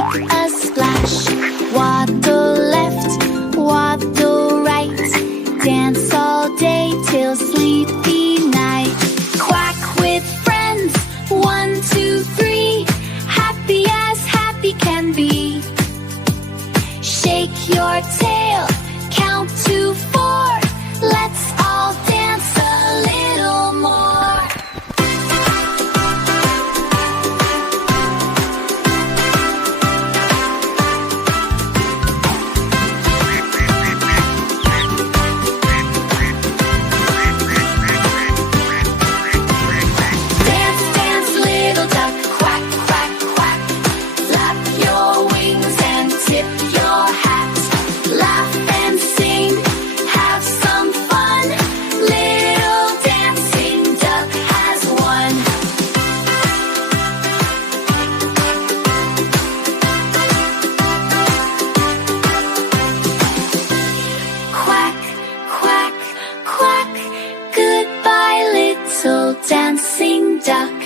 make a splash. Waddle left, waddle right, dance all day till sleepy night. Quack with friends, 1, 2, 3, happy as happy can be. Shake your tail, count to 4, let's all dance a little more. Dance, dance, little duck, quack, quack, quack. Flap your wings and tip your hat. Laugh and sing, have some fun. Little dancing duck has won. Quack, quack, quack. Goodbye, little dancing duck.